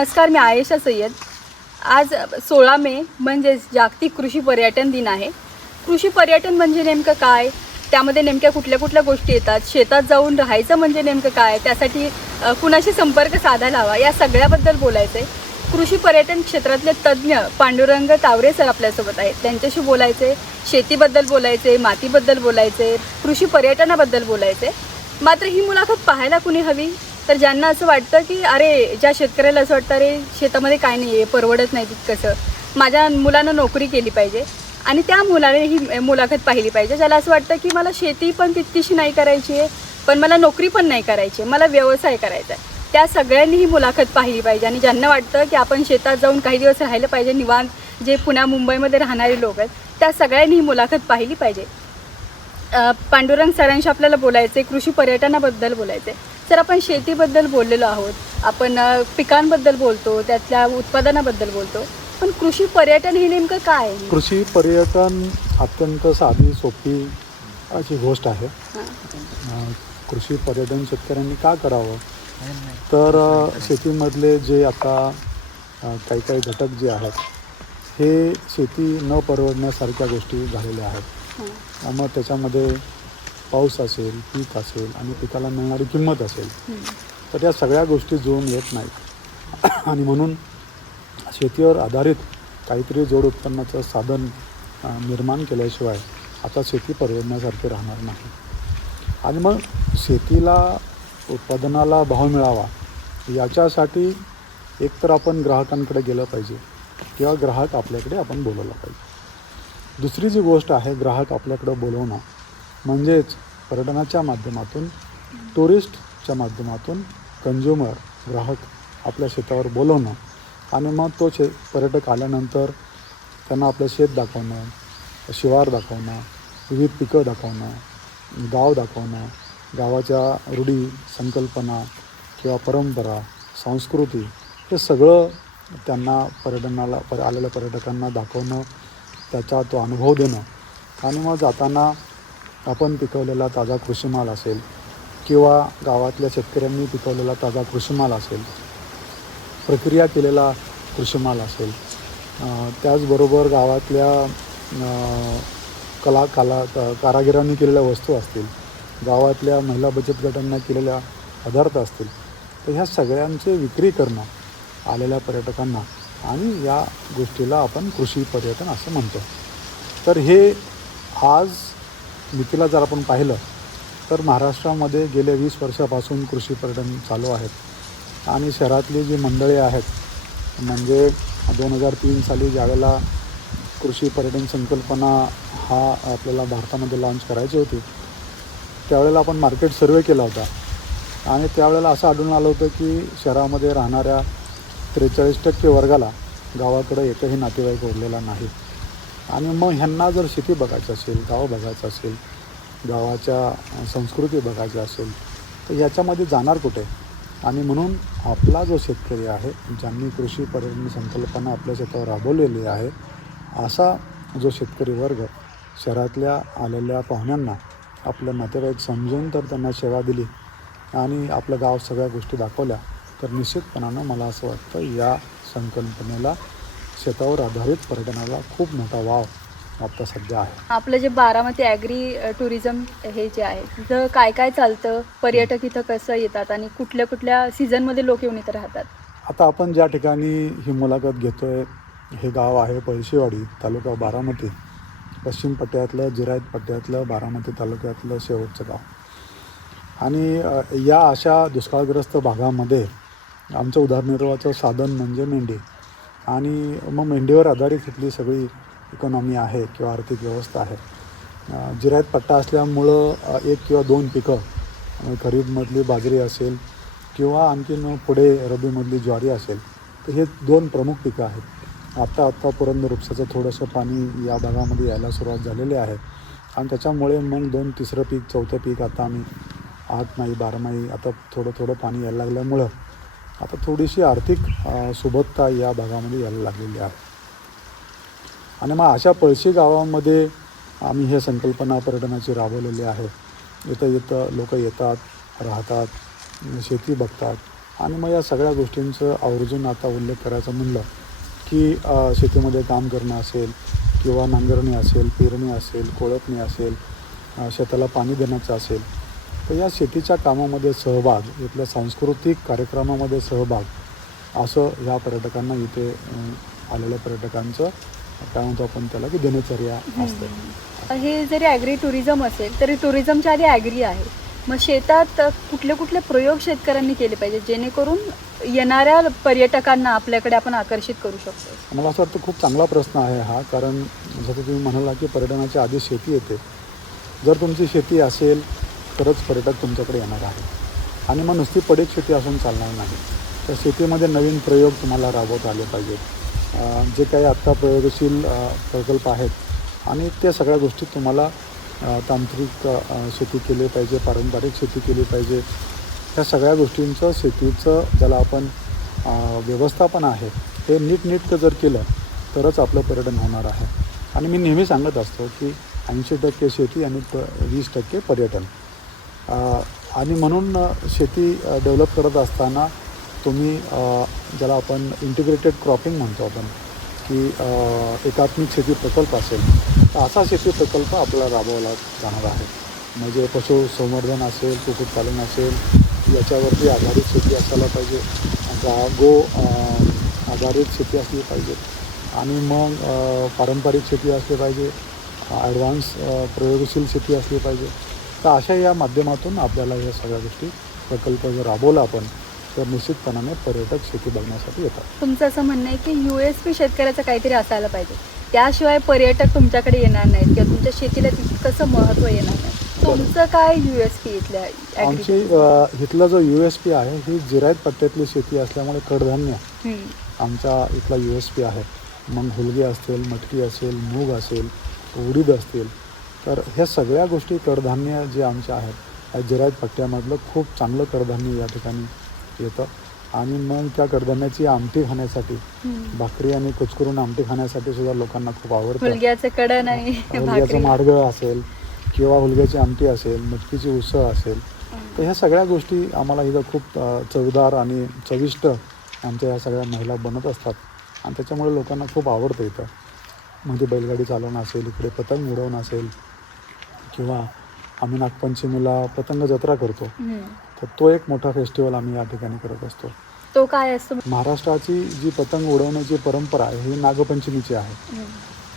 नमस्कार मी आयेशा सय्यद. आज सोळा मे म्हणजेच जागतिक कृषी पर्यटन दिन आहे. कृषी पर्यटन म्हणजे नेमकं काय? त्यामध्ये नेमक्या कुठल्या कुठल्या गोष्टी येतात? शेतात जाऊन राहायचं म्हणजे नेमकं काय? त्यासाठी कुणाशी संपर्क साधायला हवा? या सगळ्याबद्दल बोलायचं आहे कृषी पर्यटन क्षेत्रातले तज्ज्ञ पांडुरंग तावरे सर आपल्यासोबत आहेत. त्यांच्याशी बोलायचे शेतीबद्दल बोलायचे मातीबद्दल बोलायचे कृषी पर्यटनाबद्दल बोलायचे मात्र ही मुलाखत पाहायला कुणी हवी? तर ज्यांना असं वाटतं की अरे ज्या शेतकऱ्याला असं वाटतं अरे शेतामध्ये काय नाही आहे परवडत नाही तितकंसं माझ्या मुलानं नोकरी केली पाहिजे आणि त्या मुलाने ही मुलाखत पाहिली पाहिजे. ज्याला असं वाटतं की मला शेती पण तितकीशी नाही करायची आहे पण मला नोकरी पण नाही करायची आहे मला व्यवसाय करायचा आहे. त्या सगळ्यांनी ही मुलाखत पाहिली पाहिजे आणि ज्यांना वाटतं की आपण शेतात जाऊन काही दिवस राहिलं पाहिजे निवांत जे पुण्या मुंबईमध्ये राहणारे लोक आहेत त्या सगळ्यांनी ही मुलाखत पाहिली पाहिजे. पांडुरंग सरांशी आपल्याला बोलायचं आहे कृषी पर्यटनाबद्दल बोलायचं आहे सर आपण शेतीबद्दल बोललेलो आहोत. आपण पिकांबद्दल बोलतो त्यातल्या उत्पादनाबद्दल बोलतो. पण कृषी पर्यटन हे नेमकं काय आहे? कृषी पर्यटन अत्यंत साधी सोपी अशी गोष्ट आहे. कृषी पर्यटन शेतकऱ्यांनी का करावं? तर शेतीमधले जे आता काही काही घटक जे आहेत हे शेती न परवडण्यासारख्या गोष्टी झालेल्या आहेत. त्यामुळे त्याच्यामध्ये पाऊस असेल पीक असेल आणि पिकाला मिळणारी किंमत असेल तर या सगळ्या गोष्टी जुळून येत नाहीत. आणि म्हणून शेतीवर आधारित काहीतरी जोड उत्पन्नाचं साधन निर्माण केल्याशिवाय आता शेती परवडण्यासारखी राहणार नाही. आणि मग शेतीला उत्पादनाला भाव मिळावा याच्यासाठी एकतर आपण ग्राहकांकडे गेलं पाहिजे किंवा ग्राहक आपल्याकडे आपण बोलवला पाहिजे. दुसरी जी गोष्ट आहे ग्राहक आपल्याकडं बोलवणं म्हणजेच पर्यटनाच्या माध्यमातून टुरिस्टच्या माध्यमातून कंझ्युमर ग्राहक आपल्या शेतावर बोलवणं आणि मग तो शे पर्यटक आल्यानंतर त्यांना आपलं शेत दाखवणं शिवार दाखवणं विविध पिकं दाखवणं गाव दाखवणं गावाच्या रूढी संकल्पना किंवा परंपरा संस्कृती हे सगळं त्यांना पर्यटनाला पर आलेल्या पर्यटकांना दाखवणं त्याचा तो अनुभव देणं आणि मग जाताना आपण पिकवलेला ताजा कृषीमाल असेल किंवा गावातल्या शेतकऱ्यांनी पिकवलेला ताजा कृषीमाल असेल प्रक्रिया केलेला कृषीमाल असेल त्याचबरोबर गावातल्या कला कला कारागिरांनी केलेल्या वस्तू असतील गावातल्या महिला बचत गटांना केलेल्या पदार्थ असतील तर ह्या सगळ्यांचे विक्री करणं आलेल्या पर्यटकांना आणि या गोष्टीला आपण कृषी पर्यटन असं म्हणतो. तर हे आज मितीला जर आपण पाहिलं तर महाराष्ट्रामध्ये गेल्या वीस वर्षापासून कृषी पर्यटन चालू आहेत. आणि शहरातली जी मंडळी आहेत म्हणजे दोन हजार तीन साली ज्यावेळेला कृषी पर्यटन संकल्पना हा आपल्याला भारतामध्ये लॉन्च करायची होती त्यावेळेला आपण मार्केट सर्वे केला होता. आणि त्यावेळेला असं आढळून आलं होतं की शहरामध्ये राहणाऱ्या त्रेचाळीस टक्के वर्गाला गावाकडं एकही नातेवाईक उरलेला नाही. आणि मग ह्यांना जर शेती बघायची असेल गाव बघायचं असेल गावाच्या संस्कृती बघायची असेल तर याच्यामध्ये जाणार कुठे? आणि म्हणून आपला जो शेतकरी आहे ज्यांनी कृषी पर्यटन संकल्पना आपल्या शेतावर राबवलेली आहे असा जो शेतकरी वर्ग शहरातल्या आलेल्या पाहुण्यांना आपलं नातेवाईक समजून तर त्यांना सेवा दिली आणि आपलं गाव सगळ्या गोष्टी दाखवल्या तर निश्चितपणानं मला असं वाटतं या संकल्पनेला शेतावर आधारित पर्यटनाला खूप मोठा वाव आता सध्या आहे. आपलं जे बारामती ॲग्री टुरिझम हे जे आहे तिथं काय काय चालतं पर्यटक इथं कसं येतात आणि कुठल्या कुठल्या सीझनमध्ये लोक येऊन इथं राहतात? आता आपण ज्या ठिकाणी ही मुलाखत घेतो आहे हे गाव आहे पळशीवाडी तालुका बारामती पश्चिम पट्ट्यातलं जिरायत पट्ट्यातलं बारामती तालुक्यातलं शेवटचं गाव. आणि या अशा दुष्काळग्रस्त भागामध्ये आमचं उदरनिर्वाहाचं साधन म्हणजे मेंढी. आणि मग मेंढीवर आधारित इथली सगळी इकॉनॉमी आहे किंवा आर्थिक व्यवस्था आहे. जिरायत पट्टा असल्यामुळं एक किंवा दोन पिकं अ, खरीपमधली बाजरी असेल किंवा आणखीन पुढे रबीमधली ज्वारी असेल तर हे दोन प्रमुख पिकं आहेत. आत्ता आत्ता पुरंदर उपसाचं थोडंसं पाणी या भागामध्ये यायला सुरुवात झालेली आहे आणि त्याच्यामुळे मग दोन तिसरं पीक चौथं पीक आता आम्ही आठ नाही बारा आता थोडं थोडं पाणी यायला लागल्यामुळं आता थोडीशी आर्थिक सुबत्ता या भागामध्ये यायला लागलेली आहे. आणि मग अशा पळशी गावामध्ये आम्ही हे संकल्पना पर्यटनाची राबवलेली आहे. इथं इथं लोक येतात राहतात शेती बघतात. आणि मग या सगळ्या गोष्टींचं आवर्जून आता उल्लेख करायचा म्हणलं की शेतीमध्ये काम करणं असेल किंवा नांगरणी असेल पेरणी असेल कोळपणी असेल शेताला पाणी देण्याचं असेल तर या शेतीच्या कामामध्ये सहभाग इथल्या सांस्कृतिक कार्यक्रमामध्ये सहभाग असं ह्या पर्यटकांना इथे आलेल्या पर्यटकांचं काय म्हणतो आपण त्याला की दिनचर्या असते. हे जरी ॲग्री टुरिझम असेल तरी टुरिझमच्या आधी ॲग्री आहे. मग शेतात कुठले कुठले प्रयोग शेतकऱ्यांनी केले पाहिजे जेणेकरून येणाऱ्या पर्यटकांना आपल्याकडे आपण आकर्षित करू शकतो? मला असं वाटतं खूप चांगला प्रश्न आहे हा कारण जसं तुम्ही म्हणाला की पर्यटनाच्या आधी शेती येते. जर तुमची शेती असेल तरच पर्यटक तुमच्याकडे येणार आहे आणि मग नुसती पडीत शेती असून चालणार नाही. तर शेतीमध्ये नवीन प्रयोग तुम्हाला राबवता आले पाहिजेत. जे काही आत्ता प्रयोगशील प्रकल्प आहेत आणि त्या सगळ्या गोष्टी तुम्हाला तांत्रिक शेती केली पाहिजे पारंपरिक शेती केली पाहिजे. ह्या सगळ्या गोष्टींचं शेतीचं ज्याला आपण व्यवस्थापन आहे हे नीटनीटकं जर केलं तरच आपलं पर्यटन होणार आहे. आणि मी नेहमी सांगत असतो की ऐंशी टक्के शेती आणि प वीस टक्के पर्यटन. आणि म्हणून शेती डेव्हलप करत असताना तुम्ही ज्याला आपण इंटिग्रेटेड क्रॉपिंग म्हणतो आपण की एकात्मिक शेती प्रकल्प असेल तर असा शेती प्रकल्प आपल्याला राबवला जाणार आहे. म्हणजे पशुसंवर्धन असेल कुक्कुटपालन असेल याच्यावरती आधारित शेती असायला पाहिजे गा गो आधारित शेती असली पाहिजे आणि मग पारंपरिक शेती असली पाहिजे ॲडव्हान्स प्रयोगशील शेती असली पाहिजे. तर अशा या माध्यमातून आपल्याला या सगळ्या गोष्टी प्रकल्प जर राबवला आपण तर निश्चितपणाने पर्यटक शेती बघण्यासाठी येतात. तुमचं असं म्हणणं आहे की यू एस पी शेतकऱ्याचं काहीतरी असायला पाहिजे. त्याशिवाय पर्यटक तुमच्याकडे येणार नाहीत किंवा तुमच्या शेतीला तितकंसं महत्त्व येणार नाही. तुमचं काय यू एस पी इथल्या आमची इथला जो यू एस पी आहे ही जिरायत पट्ट्यातली शेती असल्यामुळे कडधान्य. आमचा इथला यू एस पी आहे. मग हुलगे असतील मटकी असेल मूग असेल उडीद असतील तर ह्या सगळ्या गोष्टी कडधान्य जे आमचे आहेत या जिरायत पट्ट्यामधलं खूप चांगलं कडधान्य या ठिकाणी येतं. आणि मग त्या कडधान्याची आमटी खाण्यासाठी. भाकरी आणि कुचकरून आमटी खाण्यासाठी सुद्धा लोकांना खूप आवडतं. हुलग्याचं आणि हुलग्याचं भाकरी. माडगं असेल किंवा हुलग्याची आमटी असेल मटकीची उसळ असेल. तर ह्या सगळ्या गोष्टी आम्हाला इथं खूप चवदार आणि चविष्ट आमच्या ह्या सगळ्या महिला बनत असतात. आणि त्याच्यामुळे लोकांना खूप आवडतं इथं. म्हणजे बैलगाडी चालवणं असेल इकडे पतंग उडवणं असेल किंवा आम्ही नागपंचमीला पतंग जत्रा करतो. तर तो एक मोठा फेस्टिवल आम्ही या ठिकाणी करत असतो. तो काय असतो? महाराष्ट्राची जी पतंग उडवण्याची परंपरा आहे ही नागपंचमीची आहे.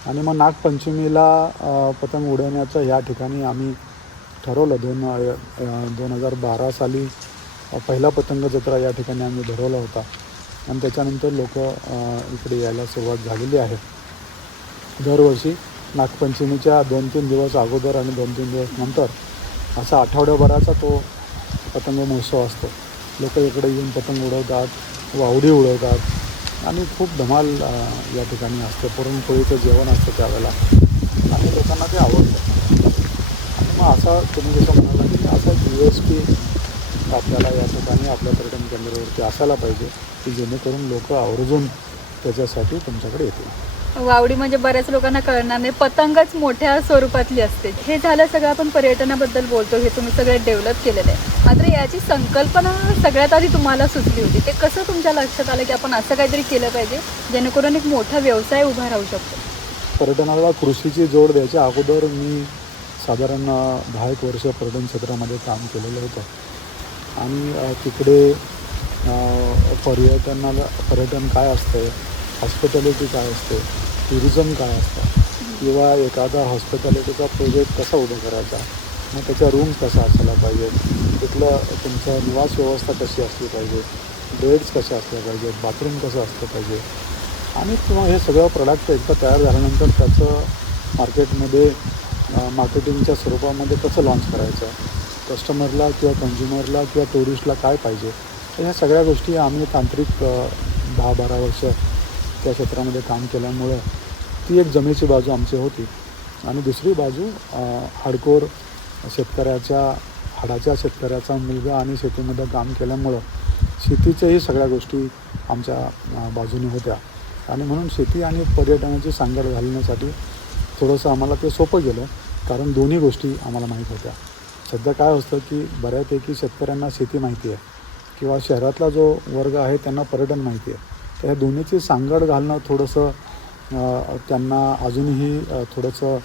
आणि मग नागपंचमीला पतंग उडवण्याचं या ठिकाणी आम्ही ठरवलं. दोन दोन हजार बारा साली पहिला पतंग जत्रा या ठिकाणी आम्ही भरवला होता. आणि त्याच्यानंतर लोक इकडे यायला सुरुवात झालेली आहे. दरवर्षी नागपंचमीच्या दोन तीन दिवस अगोदर आणि दोन तीन दिवस नंतर असा आठवड्याभराचा तो पतंग महोत्सव असतो. लोक इकडे येऊन पतंग उडवतात वावडी उडवतात आणि खूप धमाल या ठिकाणी असते. पुरणपोळीचं जेवण असतं त्यावेळेला. आणि लोकांना ते आवडतं. आणि मग असा तुम्ही जसं म्हणाला की असा यू एस पी आपल्याला या ठिकाणी आपल्या पर्यटन केंद्रावरती असायला पाहिजे की जेणेकरून लोक आवर्जून त्याच्यासाठी तुमच्याकडे येतील. वावडी म्हणजे बऱ्याच लोकांना कळणार नाही. पतंगच मोठ्या स्वरूपातली असते. हे झालं सगळं आपण पर्यटनाबद्दल बोलतो. हे तुम्ही सगळं डेव्हलप केलेलं आहे. मात्र याची संकल्पना सगळ्यात आधी तुम्हाला सुचली होती. ते कसं तुमच्या लक्षात आलं की आपण असं काहीतरी केलं पाहिजे जेणेकरून एक मोठा व्यवसाय उभा राहू शकतो? पर्यटनाला कृषीची जोड द्यायच्या अगोदर मी साधारण दहा एक वर्ष पर्यटन क्षेत्रामध्ये काम केलेलं होतं. आणि तिकडे पर्यटनाला पर्यटन काय असतं हॉस्पिटॅलिटी काय असते? टुरिझम काय असतं? किंवा एखादा हॉस्पिटॅलिटीचा प्रोजेक्ट कसा उभा करायचा? मग त्याच्या रूम कसा असायला पाहिजे तिथलं तुमच्या निवास व्यवस्था कशी असली पाहिजे? बेड्स कशा असल्या पाहिजेत? बाथरूम कसं असलं पाहिजे? आणि किंवा हे सगळं प्रोडक्ट एकदा तयार झाल्यानंतर त्याचं मार्केटमध्ये मार्केटिंगच्या स्वरूपामध्ये कसं लॉन्च करायचं? कस्टमरला किंवा कन्झ्युमरला किंवा टुरिस्टला काय पाहिजे? तर ह्या सगळ्या गोष्टी आम्ही तांत्रिक दहा बारा वर्ष त्या क्षेत्रामध्ये काम केल्यामुळं ती एक जमेची बाजू आमची होती. आणि दुसरी बाजू हाडकोर शेतकऱ्याच्या हाडाच्या शेतकऱ्याचा मुलगा आणि शेतीमध्ये काम केल्यामुळं शेतीच्याही सगळ्या गोष्टी आमच्या बाजूने होत्या. आणि म्हणून शेती आणि पर्यटनाची सांगड घालण्यासाठी थोडंसं आम्हाला ते सोपं गेलं कारण दोन्ही गोष्टी आम्हाला माहीत होत्या. सध्या काय असतं की बऱ्यापैकी शेतकऱ्यांना शेती माहिती आहे किंवा शहरातला जो वर्ग आहे त्यांना पर्यटन माहिती आहे. तर ह्या दोन्हीची सांगड घालणं थोडंसं त्यांना अजूनही थोडंसं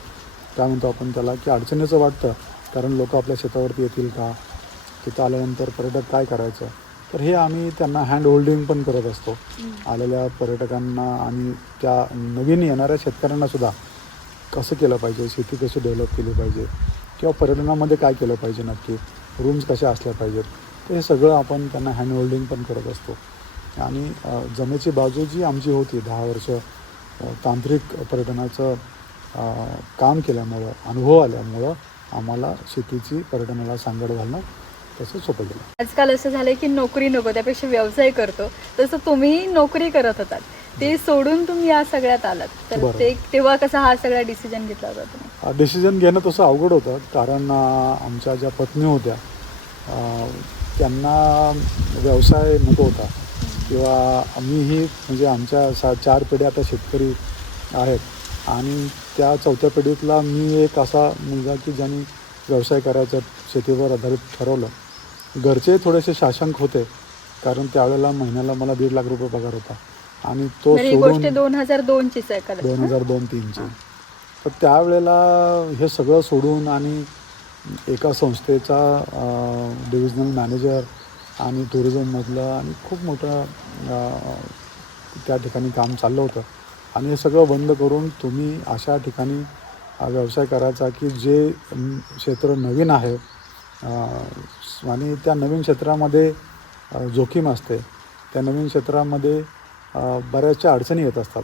काय म्हणतो आपण त्याला की अडचणीचं वाटतं. कारण लोक आपल्या शेतावरती येतील का? तिथं आल्यानंतर पर्यटक काय करायचं? तर हे आम्ही त्यांना हँड होल्डिंग पण करत असतो. आलेल्या पर्यटकांना आणि त्या नवीन येणाऱ्या शेतकऱ्यांना सुद्धा कसं केलं पाहिजे? शेती कशी डेव्हलप केली पाहिजे? किंवा पर्यटनामध्ये काय केलं पाहिजे नक्की? रूम्स कशा असल्या पाहिजेत? तर हे सगळं आपण त्यांना हँड होल्डिंग पण करत असतो. आणि जमेची बाजू जी आमची होती दहा वर्ष तांत्रिक पर्यटनाचं काम केल्यामुळं अनुभव आल्यामुळं आम्हाला शेतीची पर्यटनाला सांगड घालणं तसं सोपं गेलं. आजकाल असं झालंय की नोकरी नको त्यापेक्षा व्यवसाय करतो. तसं तुम्ही नोकरी करत होतात. ते सोडून तुम्ही या सगळ्यात आलात. तर. ते तेव्हा कसा हा सगळा डिसिजन घेतला होता तुम्ही? डिसिजन घेणं तसं अवघड होतं कारण आमच्या ज्या पत्नी होत्या त्यांना व्यवसाय नको होता. किंवा मीही म्हणजे आमच्या सा चार पिढ्या आता शेतकरी आहेत. आणि त्या चौथ्या पिढीतला मी एक असा मुलगा की ज्यांनी व्यवसाय करायचा शेतीवर आधारित ठरवलं. घरचे थोडेसे शासंक होते कारण त्यावेळेला महिन्याला मला दीड लाख रुपये पगार होता. आणि तो सोडून दोन हजार दोनचीच आहे दोन हजार दोन तीनची. तर त्यावेळेला हे सगळं सोडून आणि एका संस्थेचा डिव्हिजनल मॅनेजर आणि टुरिझममधलं आणि खूप मोठं त्या ठिकाणी काम चाललं होतं. आणि हे सगळं बंद करून तुम्ही अशा ठिकाणी व्यवसाय करायचा की जे क्षेत्र नवीन आहे आणि त्या नवीन क्षेत्रामध्ये जोखीम असते. त्या नवीन क्षेत्रामध्ये बऱ्याचशा अडचणी येत असतात.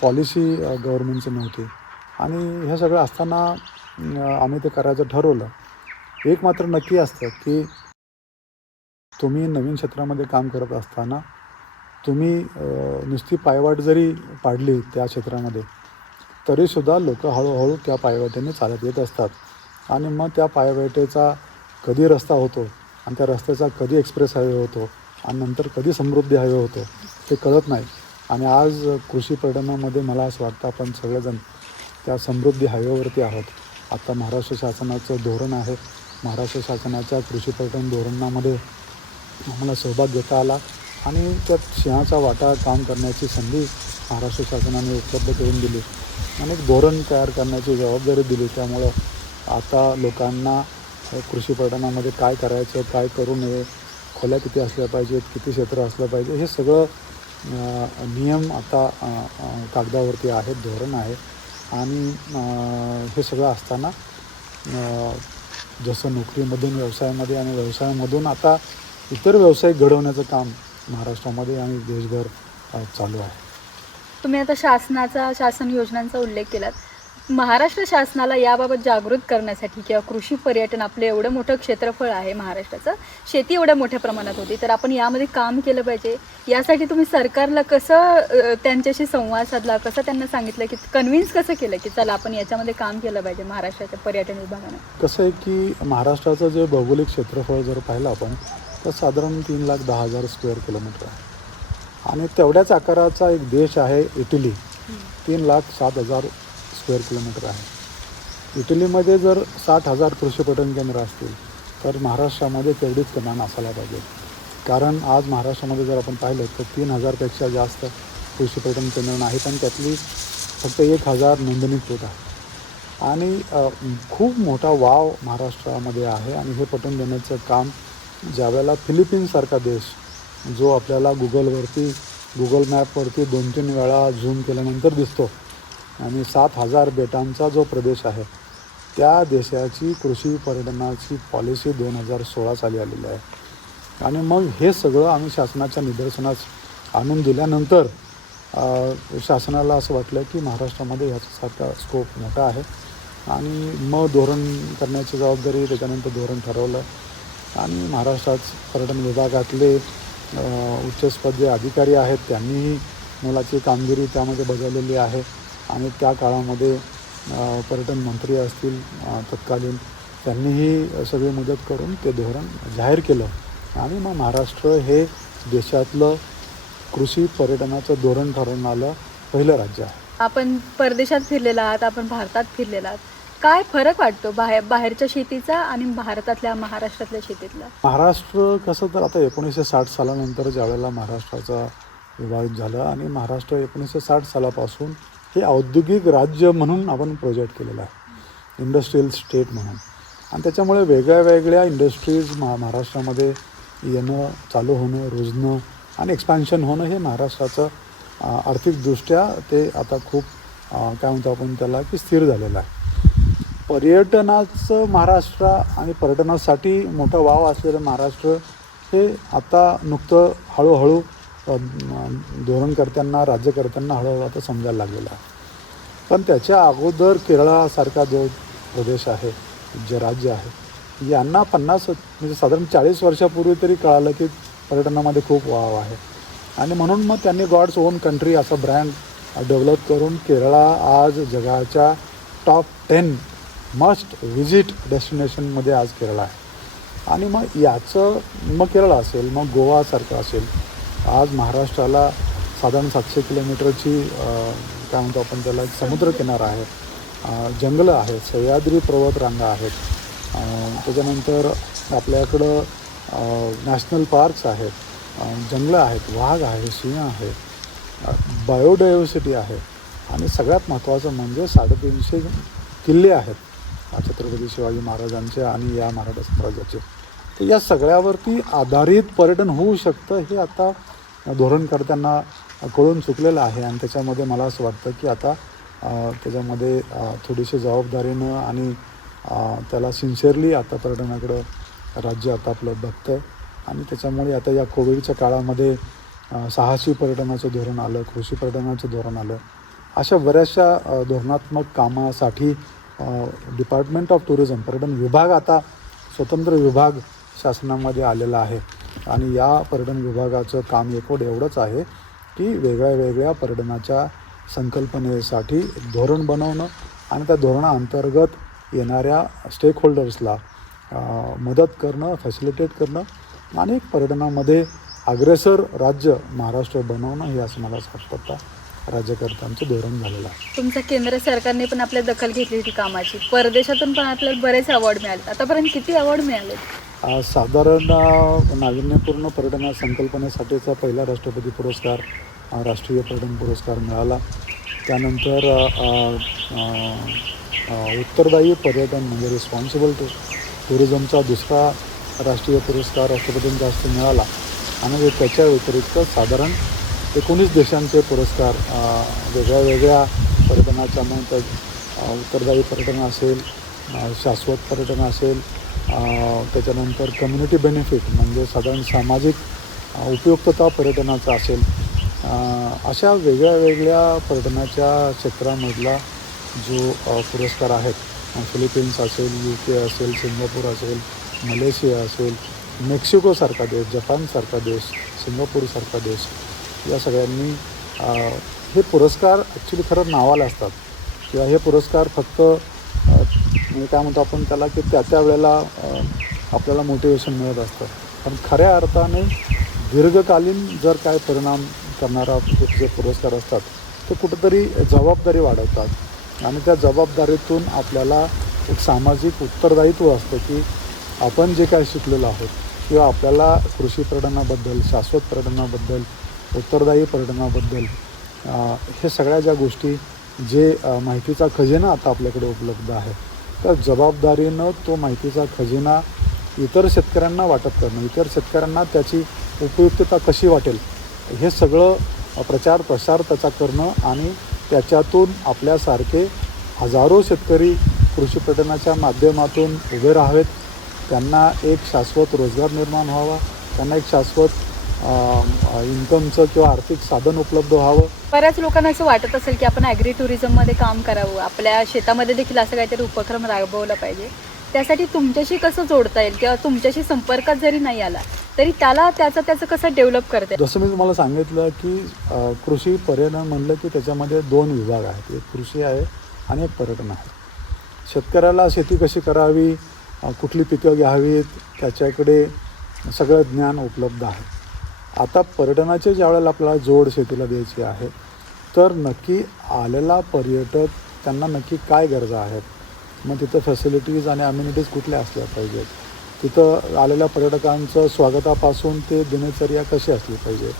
पॉलिसी गव्हर्नमेंटची नव्हती. आणि हे सगळं असताना आम्ही ते करायचं ठरवलं. एक मात्र नक्की असतं की तुम्ही नवीन क्षेत्रामध्ये काम करत असताना तुम्ही नुसती पायवाट जरी पाडली त्या क्षेत्रामध्ये तरीसुद्धा लोक हळूहळू त्या पायवाटेने चालत येत असतात. आणि मग त्या पायवाटेचा कधी रस्ता होतो आणि त्या रस्त्याचा कधी एक्सप्रेस हायवे होतो आणि नंतर कधी समृद्धी हायवे होतो ते कळत नाही. आणि आज कृषी पर्यटनामध्ये मला असं वाटतं आपण सगळेजण त्या समृद्धी हायवेवरती आहोत. आता महाराष्ट्र शासनाचं धोरण आहे. महाराष्ट्र शासनाच्या कृषी पर्यटन धोरणामध्ये आम्हाला सहभाग घेता आला. आणि त्यात सिंहाचा वाटा काम करण्याची संधी महाराष्ट्र शासनाने उपलब्ध करून दिली. आणि धोरण तयार करण्याची जबाबदारी दिली. त्यामुळं आता लोकांना कृषी पर्यटनामध्ये काय करायचं काय करू नये खोल्या किती असल्या पाहिजेत किती क्षेत्र असलं पाहिजे हे सगळं नियम आता कागदावरती आहेत धोरण आहे. आणि हे सगळं असताना जसं नोकरीमधून व्यवसायामध्ये आणि व्यवसायामधून आता इतर व्यवसाय घडवण्याचं काम महाराष्ट्रामध्ये आणि देशभर चालू आहे. तुम्ही आता शासनाचा शासन योजनांचा उल्लेख केलात. महाराष्ट्र शासनाला याबाबत जागृत करण्यासाठी किंवा कृषी पर्यटन आपलं एवढं मोठं क्षेत्रफळ आहे महाराष्ट्राचं. शेती एवढ्या मोठ्या प्रमाणात होती. तर आपण यामध्ये काम केलं पाहिजे. यासाठी तुम्ही सरकारला कसं त्यांच्याशी संवाद साधला? कसं त्यांना सांगितलं की कन्व्हिन्स कसं केलं की चला आपण याच्यामध्ये काम केलं पाहिजे महाराष्ट्राच्या पर्यटन विभागानं? कसं आहे की महाराष्ट्राचं जे भौगोलिक क्षेत्रफळ जर पाहिलं आपण तर साधारण तीन लाख दहा हजार स्क्वेअर किलोमीटर आहे. आणि तेवढ्याच आकाराचा एक देश आहे इटली. तीन लाख सात हजार स्क्वेअर किलोमीटर आहे. इटलीमध्ये जर साठ हजार कृषी केंद्र असतील तर महाराष्ट्रामध्ये तेवढीच कमान असायला पाहिजे. कारण आज महाराष्ट्रामध्ये जर आपण पाहिलं तर तीन हजारपेक्षा जास्त कृषी केंद्र नाहीत आणि त्यातली फक्त एक हजार नोंदणीकृत आहे. आणि खूप मोठा वाव महाराष्ट्रामध्ये आहे आणि हे पटवून देण्याचं काम ज्यावेळेला फिलिपिन्ससारखा देश जो आपल्याला गुगलवरती गुगल मॅपवरती दोन तीन वेळा झूम केल्यानंतर दिसतो आणि सात हजार बेटांचा जो प्रदेश आहे त्या देशाची कृषी पर्यटनाची पॉलिसी दोन हजार सोळा साली आलेली आहे. आणि मग हे सगळं आम्ही शासनाच्या निदर्शनास आणून दिल्यानंतर शासनाला असं वाटलं की महाराष्ट्रामध्ये ह्याच्यासारखा स्कोप मोठा आहे. आणि मग धोरण करण्याची जबाबदारी त्याच्यानंतर धोरण ठरवलं. आणि महाराष्ट्रात पर्यटन विभागातले अ, उच्चस्तरीय अधिकारी आहेत त्यांनीही मुलाची कामगिरी त्यामध्ये बजावलेली आहे. आणि त्या काळामध्ये पर्यटन मंत्री असतील तत्कालीन त्यांनीही सगळी मदत करून ते धोरण जाहीर केलं. आणि मग महाराष्ट्र हे देशातलं कृषी पर्यटनाचं धोरण ठरवून आलं पहिलं राज्य आहे. आपण परदेशात फिरलेला आहात आपण भारतात फिरलेला आहात. काय फरक वाटतो बाहेर बाहेरच्या शेतीचा आणि भारतातल्या महाराष्ट्रातल्या शेतीतला? महाराष्ट्र कसं तर आता एकोणीसशे साठ सालानंतर ज्यावेळेला महाराष्ट्राचा विभाग झाला आणि महाराष्ट्र एकोणीसशे साठ सालापासून हे औद्योगिक राज्य म्हणून आपण प्रोजेक्ट केलेलं आहे. इंडस्ट्रीयल स्टेट म्हणून. आणि त्याच्यामुळे वेगळ्या वेगळ्या इंडस्ट्रीज महा महाराष्ट्रामध्ये येणं चालू होणं रुजणं आणि एक्सपॅन्शन होणं हे महाराष्ट्राचं आर्थिकदृष्ट्या ते आता खूप काय म्हणतो आपण त्याला की स्थिर झालेलं आहे. पर्यटनाचं महाराष्ट्र आणि पर्यटनासाठी मोठा वाव असलेलं महाराष्ट्र हे आता नुकतं हळूहळू धोरणकर्त्यांना राज्यकर्त्यांना हळूहळू आता समजायला लागलेलं आहे. पण त्याच्या अगोदर केरळासारखा जो प्रदेश आहे जे राज्य आहे यांना पन्नास म्हणजे साधारण चाळीस वर्षापूर्वी तरी कळालं की पर्यटनामध्ये खूप वाव आहे. आणि म्हणून मग त्यांनी गॉड्स ओन कंट्री असा ब्रँड डेव्हलप करून केरळा आज जगाच्या टॉप टेन मस्ट व्हिजिट डेस्टिनेशनमध्ये आज केरळ आहे. आणि मग याचं मग केरळ असेल मग गोवासारखं असेल आज महाराष्ट्राला साधारण सातशे किलोमीटरची काय म्हणतो आपण त्याला एक समुद्रकिनारा आहे. जंगलं आहेत सह्याद्री पर्वत रांगा आहेत त्याच्यानंतर आपल्याकडं नॅशनल पार्क्स आहेत. जंगलं आहेत वाघ आहे सिंह आहे बायोडायव्हर्सिटी आहे. आणि सगळ्यात महत्त्वाचं म्हणजे साडेतीनशे किल्ले आहेत. छत्रपती शिवाजी महाराजांचे आणि या मराठा साम्राज्याचे तर या सगळ्यावरती आधारित पर्यटन होऊ शकतं हे आता धोरणकर्त्यांना कळून चुकलेलं आहे. आणि त्याच्यामध्ये मला असं वाटतं की आता त्याच्यामध्ये थोडीशी जबाबदारीनं आणि त्याला सिन्सिअरली आता पर्यटनाकडं राज्य आता आपलं बघतं आणि त्याच्यामुळे आता या कोविडच्या काळामध्ये साहसी पर्यटनाचं धोरण आलं कृषी पर्यटनाचं धोरण आलं अशा बऱ्याचशा धोरणात्मक कामासाठी डिपार्टमेंट ऑफ टुरिझम पर्यटन विभाग आता स्वतंत्र विभाग शासनामध्ये आलेला आहे. आणि या पर्यटन विभागाचं काम एकवड एवढंच आहे की वेगळ्या वेगळ्या पर्यटनाच्या संकल्पनेसाठी धोरण बनवणं आणि त्या धोरणाअंतर्गत येणाऱ्या स्टेकहोल्डर्सला मदत करणं फॅसिलिटेट करणं आणि पर्यटनामध्ये अग्रेसर राज्य महाराष्ट्र बनवणं हे असं मला वाटतं. आता राज्यकर्त्यांचं धोरण झालेलं आहे. तुमचं केंद्र सरकारने पण आपल्या दखल घेतली होती कामाची. परदेशातून पण आपल्याला बरेच अवॉर्ड मिळाले. आतापर्यंत किती अवॉर्ड मिळाले? साधारण नाविन्यपूर्ण पर्यटना संकल्पनेसाठीचा पहिला राष्ट्रपती पुरस्कार राष्ट्रीय पर्यटन पुरस्कार मिळाला. त्यानंतर उत्तरदायी पर्यटन म्हणजे रिस्पॉन्सिबल टू टुरिझमचा दुसरा राष्ट्रीय पुरस्कार राष्ट्रपतींचा हस्ते मिळाला. आणि त्याच्या व्यतिरिक्त साधारण एकोणीस देशांचे पुरस्कार वेगळ्या वेगळ्या पर्यटनाच्या नंतर उत्तरदायी पर्यटन असेल शाश्वत पर्यटन असेल त्याच्यानंतर कम्युनिटी बेनिफिट म्हणजे साधारण सामाजिक उपयुक्तता पर्यटनाचा असेल. अशा वेगळ्या वेगळ्या पर्यटनाच्या क्षेत्रामधला जो पुरस्कार आहेत फिलिपिन्स असेल यू के असेल सिंगापूर असेल मलेशिया असेल मेक्सिकोसारखा देश जपानसारखा देश सिंगापूरसारखा देश या सगळ्यांनी हे पुरस्कार ॲक्च्युली खरं नावाला असतात. किंवा हे पुरस्कार फक्त म्हणजे काय म्हणतो आपण त्याला की त्या त्या वेळेला आपल्याला मोटिवेशन मिळत असतं. पण खऱ्या अर्थाने दीर्घकालीन जर काय परिणाम करणारा जे पुरस्कार असतात ते कुठंतरी जबाबदारी वाढवतात. आणि त्या जबाबदारीतून आपल्याला एक सामाजिक उत्तरदायित्व असतं की आपण जे काय शिकलेलो आहोत किंवा आपल्याला कृषी पर्यटनाबद्दल शाश्वत पर्यटनाबद्दल उत्तरदायी पर्यटनाबद्दल हे सगळ्या ज्या गोष्टी जे माहितीचा खजिना आता आपल्याकडे उपलब्ध आहे तर जबाबदारीनं तो माहितीचा खजिना इतर शेतकऱ्यांना वाटप करणं इतर शेतकऱ्यांना त्याची उपयुक्तता कशी वाटेल हे सगळं प्रचार प्रसार त्याचा करणं आणि त्याच्यातून आपल्यासारखे हजारो शेतकरी कृषी पर्यटनाच्या माध्यमातून उभे राहावेत त्यांना एक शाश्वत रोजगार निर्माण व्हावा त्यांना एक शाश्वत इन्कमचं किंवा आर्थिक साधन उपलब्ध व्हावं. बऱ्याच लोकांना असं वाटत असेल की आपण ॲग्री टुरिझममध्ये काम करावं. आपल्या शेतामध्ये देखील असं काहीतरी उपक्रम राबवला पाहिजे. त्यासाठी तुमच्याशी कसं जोडता येईल किंवा तुमच्याशी संपर्कात जरी नाही आला तरी त्याला त्याचं त्याचं कसं डेव्हलप करता जसं मी तुम्हाला सांगितलं की कृषी पर्यटन म्हणलं की त्याच्यामध्ये दोन विभाग आहेत. एक कृषी आहे आणि एक पर्यटन आहे. शेतकऱ्याला शेती कशी करावी कुठली पिकं घ्यावीत त्याच्याकडे सगळं ज्ञान उपलब्ध आहे. आता पर्यटनाच्या ज्या वेळेला आपल्याला जोड शेतीला द्यायची आहे तर नक्की आलेला पर्यटक त्यांना नक्की काय गरजा आहेत? मग तिथं फॅसिलिटीज आणि अम्युनिटीज कुठल्या असल्या पाहिजेत? तिथं आलेल्या पर्यटकांचं स्वागतापासून ते दिनचर्या कशी असली पाहिजे?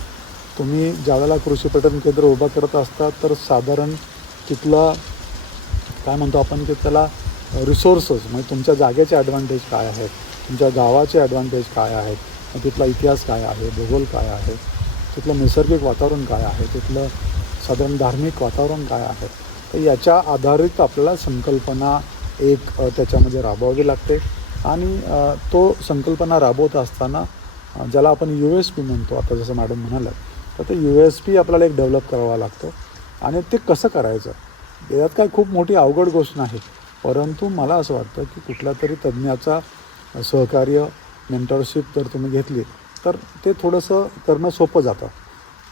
तुम्ही ज्यावेळेला कृषी पर्यटन केंद्र उभं करत असता तर साधारण तिथलं काय म्हणतो आपण की त्याला रिसोर्सेस म्हणजे तुमच्या जागेचे ॲडव्हान्टेज काय आहेत? तुमच्या गावाचे ॲडव्हान्टेज काय आहेत? तिथला इतिहास काय आहे भूगोल काय आहे तिथलं नैसर्गिक वातावरण काय आहे तिथलं साधारण धार्मिक वातावरण काय आहे तर याच्या आधारित आपल्याला संकल्पना एक त्याच्यामध्ये राबवावी लागते. आणि तो संकल्पना राबवत असताना ज्याला आपण यू एस पी म्हणतो आता जसं मॅडम म्हणाल्या तर ते यू एस पी आपल्याला एक डेव्हलप करावा लागतो. आणि ते कसं करायचं? यात काय खूप मोठी अवघड गोष्ट नाही. परंतु मला असं वाटतं की कुठल्या तरी तज्ज्ञाचा सहकार्य मेंटरशिप जर तुम्ही घेतली तर ते थोडंसं करणं सोपं जातं.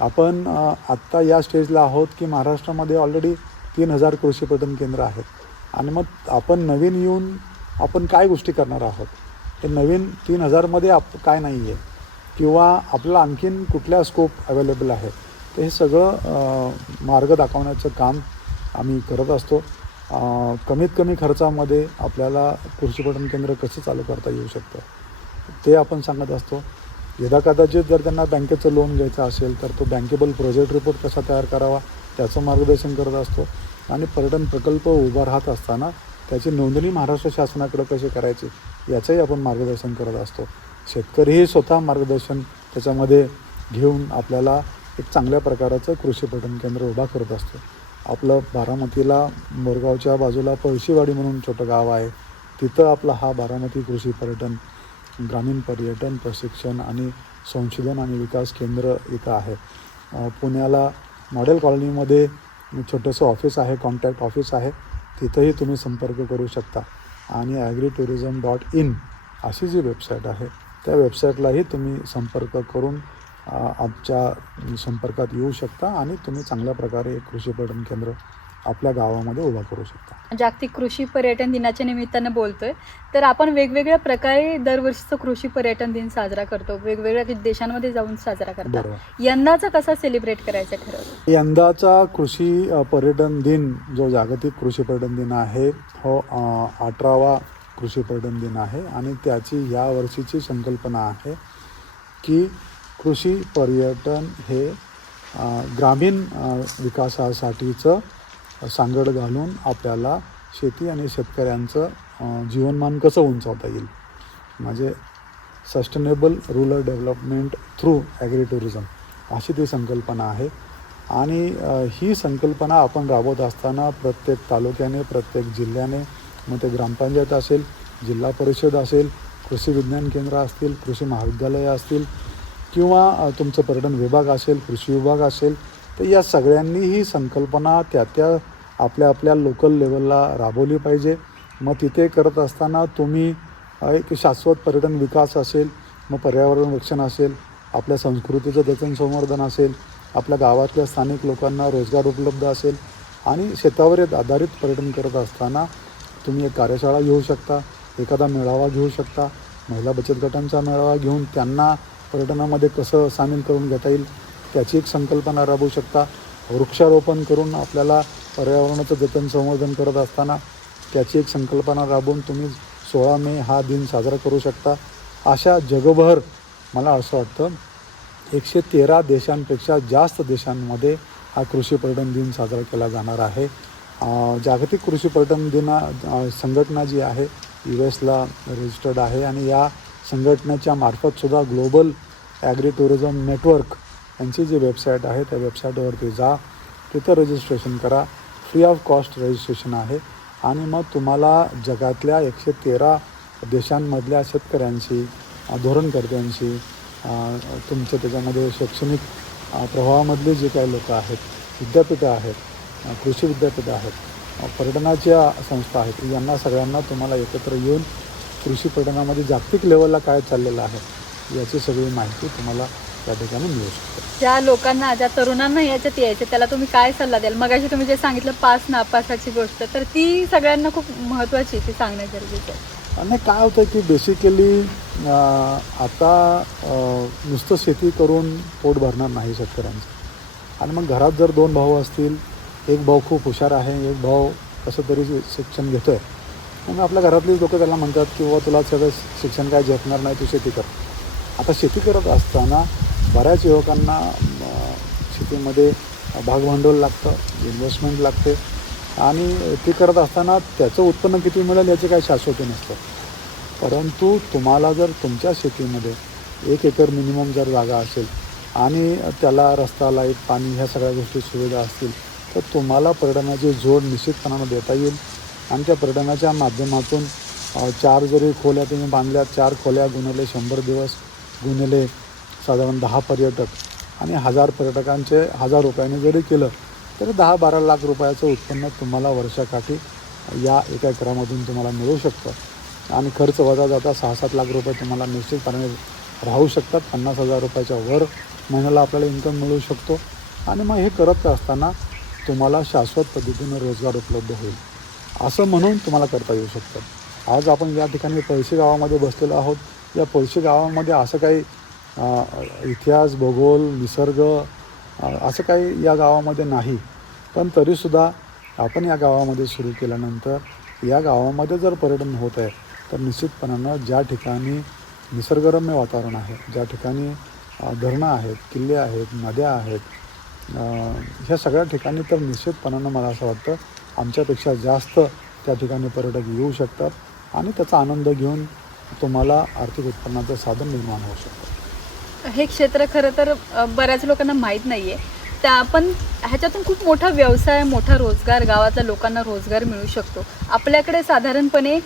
आपण आत्ता या स्टेजला आहोत की महाराष्ट्रामध्ये ऑलरेडी तीन हजार कृषी पर्यटन केंद्र आहेत. आणि मग आपण नवीन येऊन आपण काय गोष्टी करणार आहोत? हे नवीन तीन हजारमध्ये आप काय नाही आहे किंवा आपला आणखीन कुठल्या स्कोप अवेलेबल आहे? तर हे सगळं मार्ग दाखवण्याचं काम आम्ही करत असतो. कमीत कमी खर्चामध्ये आपल्याला कृषी पर्यटन केंद्र कसं चालू करता येऊ शकतं? ते आपण सांगत असतो. यदा कदाचित जर त्यांना बँकेचं लोन घ्यायचं असेल तर तो बँकेबल प्रोजेक्ट रिपोर्ट कसा तयार करावा त्याचं मार्गदर्शन करत असतो. आणि पर्यटन प्रकल्प उभा राहत असताना त्याची नोंदणी महाराष्ट्र शासनाकडे कशी करायची याचंही आपण मार्गदर्शन करत असतो. शेतकरीही स्वतः मार्गदर्शन त्याच्यामध्ये घेऊन आपल्याला एक चांगल्या प्रकारचं कृषी पर्यटन केंद्र उभा करत असतो. आपलं बारामतीला मोरगावच्या बाजूला पळशीवाडी म्हणून छोटं गाव आहे. तिथं आपला हा बारामती कृषी पर्यटन ग्रामीण पर्यटन प्रशिक्षण आणि संशोधन आणि विकास केंद्र इथं आहे. पुण्याला मॉडेल कॉलनीमध्ये छोटंसं ऑफिस आहे कॉन्टॅक्ट ऑफिस आहे. तिथंही तुम्ही संपर्क करू शकता. आणि ॲग्री टुरिझम डॉट इन अशी जी वेबसाईट आहे त्या वेबसाईटलाही तुम्ही संपर्क करून आमच्या संपर्कात येऊ शकता आणि तुम्ही चांगल्या प्रकारे कृषी पर्यटन केंद्र आपल्या गावामध्ये उभा करू शकता. जागतिक कृषी पर्यटन दिनाच्या निमित्तानं बोलतोय. तर आपण वेगवेगळ्या प्रकारे दरवर्षीचा कृषी पर्यटन दिन साजरा करतो. वेगवेगळ्या देशांमध्ये जाऊन साजरा बरोबर. यंदाचा कसा सेलिब्रेट करायचं ठरवलं? यंदाचा कृषी अ, पर्यटन दिन जो जागतिक कृषी पर्यटन दिन आहे हो अ, अठरावा कृषी पर्यटन दिन आहे. आणि त्याची या वर्षीची संकल्पना आहे की कृषी पर्यटन हे अ, ग्रामीण अ, विकासासाठीचं सांगड घालून आपल्याला शेती आणि शेतकऱ्यांचं जीवनमान कसं उंचावता येईल? म्हणजे sustainable rural development through agri tourism अशी ती संकल्पना आहे. आणि ही संकल्पना आपण राबवत असताना प्रत्येक तालुक्याने प्रत्येक जिल्ह्याने मग ते ग्रामपंचायत असेल जिल्हा परिषद असेल कृषी विज्ञान केंद्र असतील कृषी महाविद्यालयं असतील किंवा तुमचं पर्यटन विभाग असेल कृषी विभाग असेल तर या सगळ्यांनी ही संकल्पना त्या त्या आपल्या आपल्या लोकल लेवलला राबवली पाहिजे. मग तिथे करत असताना तुम्ही एक शाश्वत पर्यटन विकास असेल मग पर्यावरण रक्षण असेल आपल्या संस्कृतीचं जतन संवर्धन असेल आपल्या गावातल्या स्थानिक लोकांना रोजगार उपलब्ध असेल आणि शेतावर आधारित पर्यटन करत असताना तुम्ही एक कार्यशाळा घेऊ शकता एखादा मेळावा घेऊ शकता महिला बचत गटांचा मेळावा घेऊन त्यांना पर्यटनामध्ये कसं सामील करून घेता येईल त्याची एक संकल्पना राबवू शकता. वृक्षारोपण करून आपल्याला पर्यावरणाचं जतन संवर्धन करत असताना त्याची एक संकल्पना राबवून तुम्ही सोळा मे हा दिन साजरा करू शकता. अशा जगभर मला असं वाटतं एकशे तेरा देशांपेक्षा जास्त देशांमध्ये हा कृषी पर्यटन दिन साजरा केला जाणार आहे. जागतिक कृषी पर्यटन दिना संघटना जी आहे यू एसला रजिस्टर्ड आहे आणि या संघटनेच्या मार्फतसुद्धा ग्लोबल ॲग्री टुरिझम नेटवर्क यांची जी वेबसाईट आहे त्या वेबसाईटवरती जा. तिथं रजिस्ट्रेशन करा. फ्री ऑफ कॉस्ट रजिस्ट्रेशन आहे. आणि मग तुम्हाला जगातल्या एकशे तेरा देशांमधल्या शेतकऱ्यांशी धोरणकर्त्यांशी तुमचं त्याच्यामध्ये शैक्षणिक अ, प्रवाहामधले जे काही लोक आहेत विद्यापीठं आहेत कृषी विद्यापीठं आहेत पर्यटनाच्या संस्था आहेत यांना सगळ्यांना तुम्हाला एकत्र येऊन कृषी पर्यटनामध्ये जागतिक लेवलला काय चाललेलं आहे याची सगळी माहिती तुम्हाला त्या ठिकाणी मिळू शकते. ज्या लोकांना ज्या तरुणांना याच्यात यायचं त्याला तुम्ही काय सल्ला द्याल? मगाशी तुम्ही जे सांगितलं पास नापासाची गोष्ट तर ती सगळ्यांना खूप महत्त्वाची ती सांगणं गरजेचं आहे. आणि काय होतं की बेसिकली आता नुसतं शेती करून पोट भरणार नाही शेतकऱ्यांचं. आणि मग घरात जर दोन भाऊ असतील एक भाऊ खूप हुशार आहे एक भाऊ कसं तरी शिक्षण घेतो आहे मग आपल्या घरातली लोक त्याला म्हणतात की बाबा तुला सगळं शिक्षण काय झेपणार नाही तू शेती कर. आता शेती करत असताना बऱ्याच युवकांना शेतीमध्ये भागभांडवल लागतं इन्व्हेस्टमेंट लागते आणि ते करत असताना त्याचं उत्पन्न किती मिळेल याची काही शाश्वती नसतं. परंतु तुम्हाला जर तुमच्या शेतीमध्ये एक एकर मिनिमम जर जागा असेल आणि त्याला रस्ता लाइट पाणी ह्या सगळ्या गोष्टी सुविधा असतील तर तुम्हाला पर्यटनाची जोड निश्चितपणानं देता येईल आणि त्या पर्यटनाच्या माध्यमातून चार जरी खोल्या तुम्ही बांधल्या चार खोल्या गुणले शंभर दिवस गुणले साधारण दहा पर्यटक आणि हजार पर्यटकांचे हजार रुपयाने जरी केलं तरी दहा बारा लाख रुपयाचं उत्पन्न तुम्हाला वर्षाकाठी या एका एकरामधून तुम्हाला मिळू शकतं. आणि खर्च वजा जाता सहा सात लाख रुपये तुम्हाला निश्चितपणे राहू शकतात. पन्नास हजार रुपयाच्या वर महिन्याला आपल्याला इन्कम मिळू शकतो. आणि मग हे करत असताना तुम्हाला शाश्वत पद्धतीनं रोजगार उपलब्ध होईल. असं म्हणून तुम्हाला करता येऊ शकतं. आज आपण या ठिकाणी पळशी गावामध्ये बसलेलो आहोत. या पळशी गावामध्ये असं काही इतिहास भूगोल निसर्ग असं काही या गावामध्ये नाही. पण तरीसुद्धा आपण या गावामध्ये सुरू केल्यानंतर या गावामध्ये जर पर्यटन होत आहे तर निश्चितपणानं ज्या ठिकाणी निसर्गरम्य वातावरण आहे ज्या ठिकाणी धरणं आहेत किल्ले आहेत नद्या आहेत ह्या सगळ्या ठिकाणी तर निश्चितपणानं मला असं वाटतं आमच्यापेक्षा जास्त त्या ठिकाणी पर्यटक येऊ शकतात आणि त्याचा आनंद घेऊन तुम्हाला आर्थिक उत्पन्नाचं साधन निर्माण होऊ शकतं. हे क्षेत्र खरं तर बऱ्याच लोकांना माहीत नाही आहे त्या पण ह्याच्यातून खूप मोठा व्यवसाय मोठा रोजगार गावातल्या लोकांना रोजगार मिळू शकतो. आपल्याकडे साधारणपणे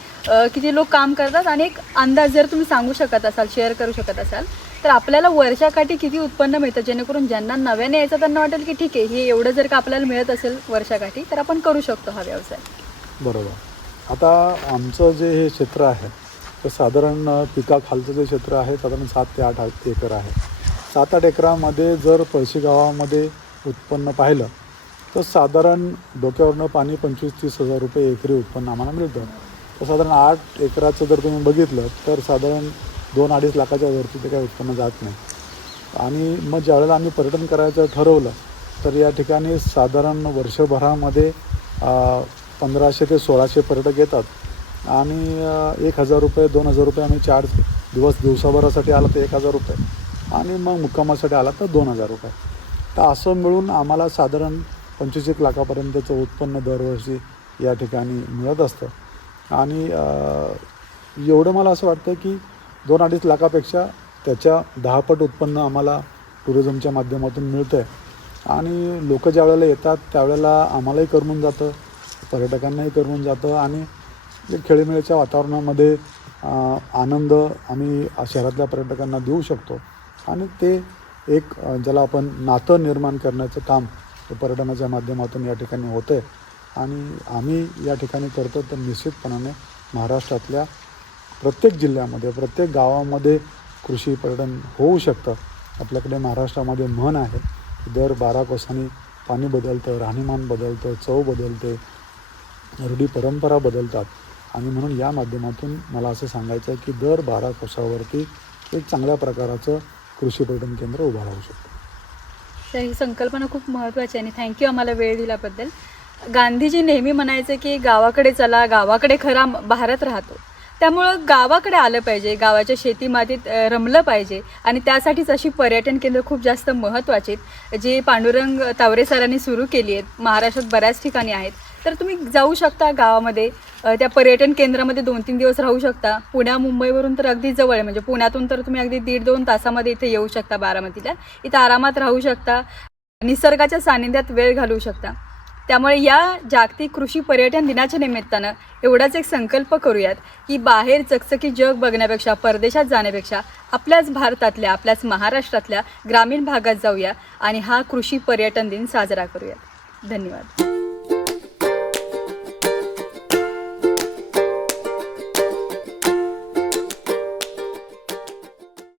किती लोक काम करतात आणि एक अंदाज जर तुम्ही सांगू शकत असाल शेअर करू शकत असाल तर आपल्याला वर्षाकाठी किती उत्पन्न मिळतं? जेणेकरून ज्यांना नव्याने यायचं त्यांना वाटेल की ठीक आहे हे एवढं जर का आपल्याला मिळत असेल वर्षाकाठी तर आपण करू शकतो हा व्यवसाय. बरोबर. आता आमचं जे हे क्षेत्र आहे तर साधारण पिकाखालचं जे क्षेत्र आहे साधारण सात ते आठ एकर आहे. सात आठ एकरामध्ये जर पळशी गावामध्ये उत्पन्न पाहिलं तर साधारण डोक्यावरनं पाणी पंचवीस तीस हजार रुपये एकरी उत्पन्न आम्हाला मिळतं. तर साधारण आठ एकराचं जर तुम्ही बघितलं तर साधारण दोन अडीच लाखाच्या वरती ते काही उत्पन्न जात नाही. आणि मग ज्यावेळेला आम्ही पर्यटन करायचं ठरवलं तर या ठिकाणी साधारण वर्षभरामध्ये पंधराशे ते सोळाशे पर्यटक येतात. आणि एक हजार रुपये दोन हजार रुपये आम्ही चार्ज दिवस दिवसाभरासाठी आला तर एक हजार रुपये. आणि मग मुक्कामासाठी आला तर दोन हजार रुपये. तर असं मिळून आम्हाला साधारण पंचवीस एक लाखापर्यंतचं उत्पन्न दरवर्षी या ठिकाणी मिळत असतं. आणि एवढं मला असं वाटतं की दोन अडीच लाखापेक्षा त्याच्या दहापट उत्पन्न आम्हाला टुरिझमच्या माध्यमातून मिळतं आहे आणि लोक ज्या वेळेला येतात त्यावेळेला आम्हालाही करमून जातं पर्यटकांनाही करमून जातं आणि खेळीमेळीच्या वातावरणामध्ये आनंद आम्ही शहरातल्या पर्यटकांना देऊ शकतो. आणि ते एक ज्याला आपण नातं निर्माण करण्याचं काम पर्यटनाच्या माध्यमातून या ठिकाणी होतं आहे आणि आम्ही या ठिकाणी करतो तर निश्चितपणाने महाराष्ट्रातल्या प्रत्येक जिल्ह्यामध्ये प्रत्येक गावामध्ये कृषी पर्यटन होऊ शकतं. आपल्याकडे महाराष्ट्रामध्ये म्हण आहे दर बारा कोसांनी पाणी बदलतं राहणीमान बदलतं चव बदलते रूढी परंपरा बदलतात. आणि म्हणून या माध्यमातून मला असं सांगायचं आहे की दर बारा कोसावरती एक चांगल्या प्रकाराचं कृषी पर्यटन केंद्र उभं राहू शकतं. तर ही संकल्पना खूप महत्त्वाची आहे आणि थँक्यू आम्हाला वेळ दिल्याबद्दल. गांधीजी नेहमी म्हणायचे की गावाकडे चला गावाकडे खरा भारत राहतो. त्यामुळं गावाकडे आलं पाहिजे गावाच्या शेतीमातीत रमलं पाहिजे आणि त्यासाठीच अशी पर्यटन केंद्र खूप जास्त महत्त्वाची आहेत. जी पांडुरंग तावरे सरांनी सुरू केली आहेत महाराष्ट्रात बऱ्याच ठिकाणी आहेत. तर तुम्ही जाऊ शकता गावामध्ये. त्या पर्यटन केंद्रामध्ये दोन तीन दिवस राहू शकता. पुण्या मुंबईवरून तर अगदी जवळ आहे म्हणजे पुण्यातून तर तुम्ही अगदी दीड दोन तासामध्ये इथे येऊ शकता बारामतीला. इथं आरामात राहू शकता. निसर्गाच्या सानिध्यात वेळ घालवू शकता. त्यामुळे या जागतिक कृषी पर्यटन दिनाच्या निमित्तानं एवढाच एक संकल्प करूयात की बाहेर चकचकी जग बघण्यापेक्षा परदेशात जाण्यापेक्षा आपल्याच भारतातल्या आपल्याच महाराष्ट्रातल्या ग्रामीण भागात जाऊया आणि हा कृषी पर्यटन दिन साजरा करूयात. धन्यवाद.